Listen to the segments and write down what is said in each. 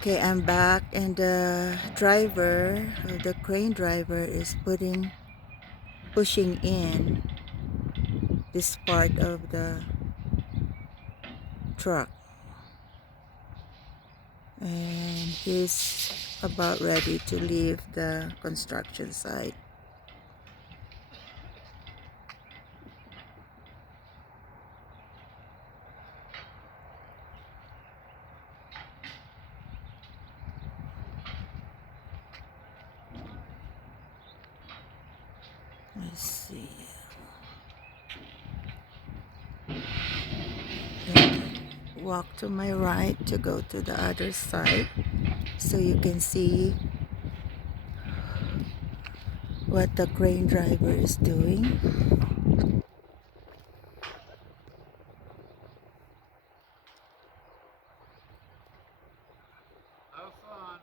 Okay, I'm back, and the driver, the crane driver, is pushing in this part of the truck, and he's about ready to leave the construction site. Let's see. Walk to my right to go to the other side so you can see what the crane driver is doing. Have fun.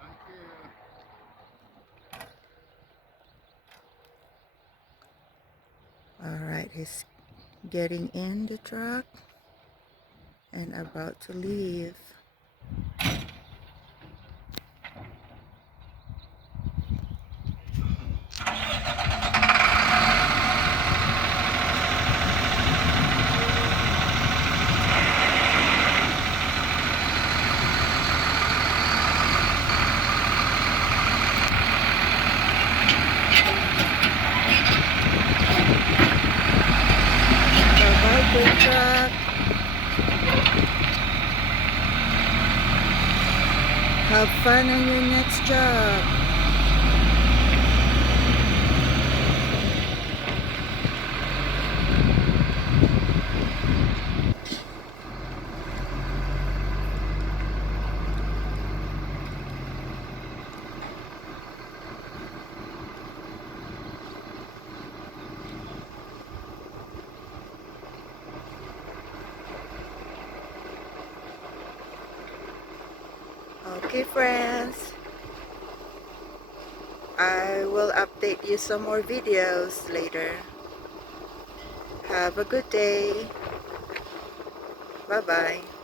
Thank you. All right, he's getting in the truck and about to leave. Bye-bye, crane truck. Have fun on your next job. Okay, friends. I will update you some more videos later. Have a good day. Bye-bye.